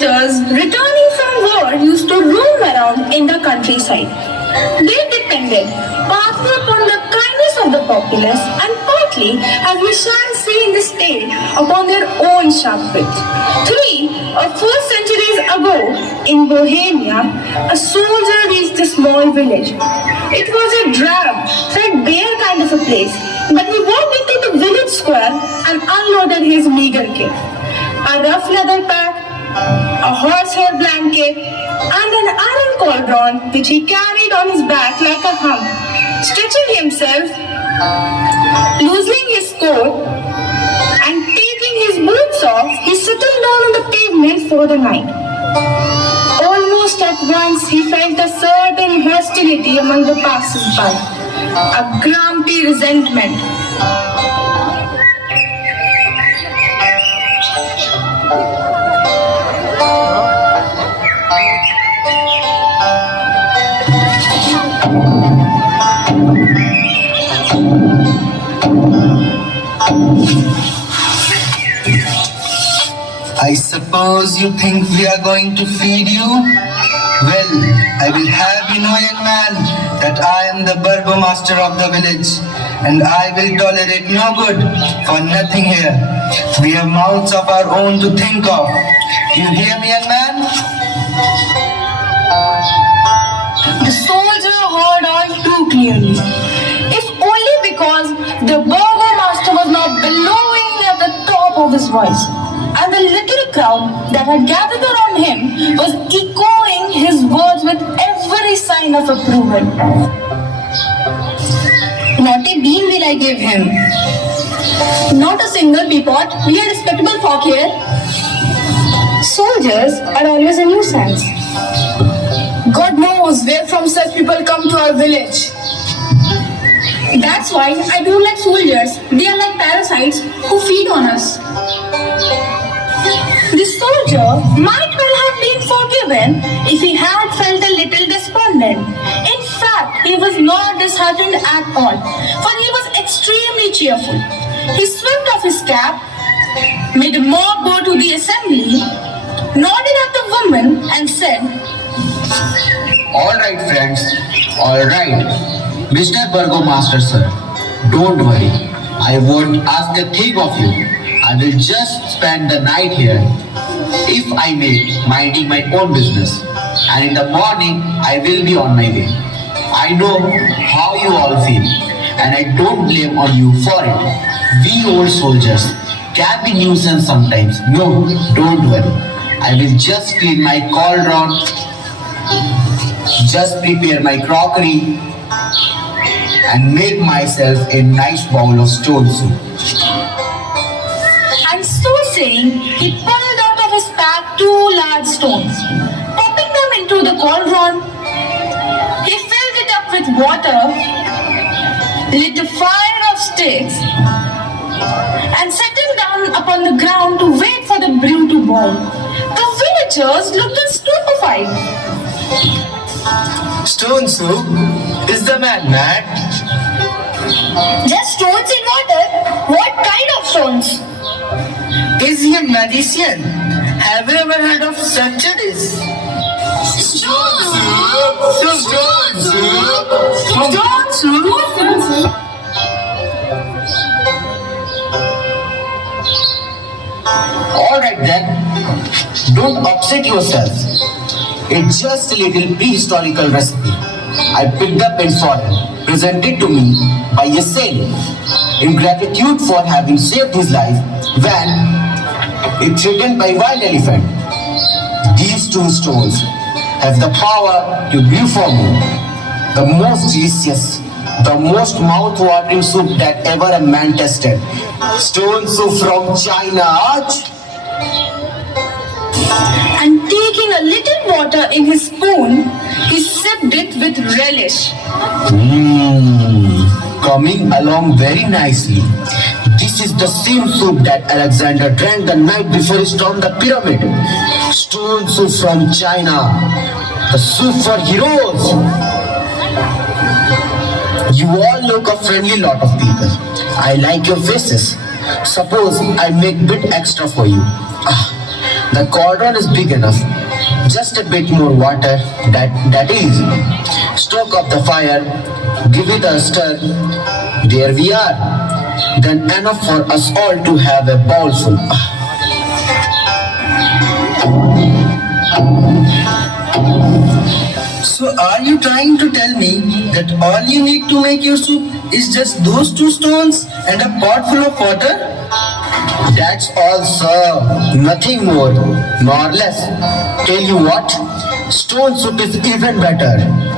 soldiers returning from war used to roam around in the countryside. They depended partly upon the kindness of the populace and partly, as we shall see in this tale, upon their own sharp wit. 3 or 4 centuries ago, in Bohemia, a soldier reached a small village. It was a drab, threadbare kind of a place, but he walked into the village square and unloaded his meager kit. A rough leather pack, a horsehair blanket, and an iron cauldron which he carried on his back like a hump. Stretching himself, loosening his coat, and taking his boots off, he settled down on the pavement for the night. Almost at once, he felt a certain hostility among the passers-by, a grumpy resentment. I suppose you think we are going to feed you? Well, I will have you know, young man, that I am the burgomaster of the village, and I will tolerate no good for nothing here. We have mouths of our own to think of. You hear me, young man? The soldier heard all too clearly, if only because the burgomaster was now bellowing at the top of his voice, and the little crowd that had gathered around him was echoing his words with every sign of approval. Not a bean will I give him. Not a single peapot. We are respectable folk here. Soldiers are always a nuisance. God knows where from such people come to our village. That's why I don't like soldiers. They are like parasites who feed on us. The soldier might well have been forgiven if he had felt a little despondent. In fact, he was not disheartened at all, for he was extremely cheerful. He stripped off his cap, made a mock bow to the assembly, nodded at the woman, and said, "All right, friends, all right. Mr. Burgomaster, sir, don't worry. I won't ask a thing of you. I will just spend the night here, if I may, minding my own business. And in the morning, I will be on my way. I know how you all feel, and I don't blame on you for it. We old soldiers can be nuisance sometimes. No, don't worry. I will just clean my cauldron, just prepare my crockery, and make myself a nice bowl of stone soup." and so saying, he pulled out of his pack 2 large stones. Popping them into the cauldron, he filled it up with water, lit a fire of sticks, and set him down upon the ground to wait for the brew to boil. The villagers looked stupefied. Stone soup? Is the man mad? Just stones in water? What kind of stones? Is he a magician? Have you ever heard of such a dish? Stone soup! Stone soup! Stone soup! All right then, don't upset yourself. It's just a little prehistorical recipe I picked up in foreign, presented to me by a sailor, in gratitude for having saved his life when it's threatened by wild elephant. These 2 stones have the power to brew for me the most delicious, the most mouth-watering soup that ever a man tasted. Stone soup from China. And taking a little water in his spoon, he sipped it with relish. Coming along very nicely. This is the same soup that Alexander drank the night before he stormed the pyramid. Stone soup from China. The soup for heroes. You all look a friendly lot of people. I like your faces. Suppose I make bit extra for you. The cauldron is big enough. Just a bit more water. That is. Stoke up the fire. Give it a stir. There we are. Then enough for us all to have a bowlful. So are you trying to tell me that all you need to make your soup is just those two stones and a pot full of water? That's all, sir. Nothing more nor less. Tell you what, stone soup is even better.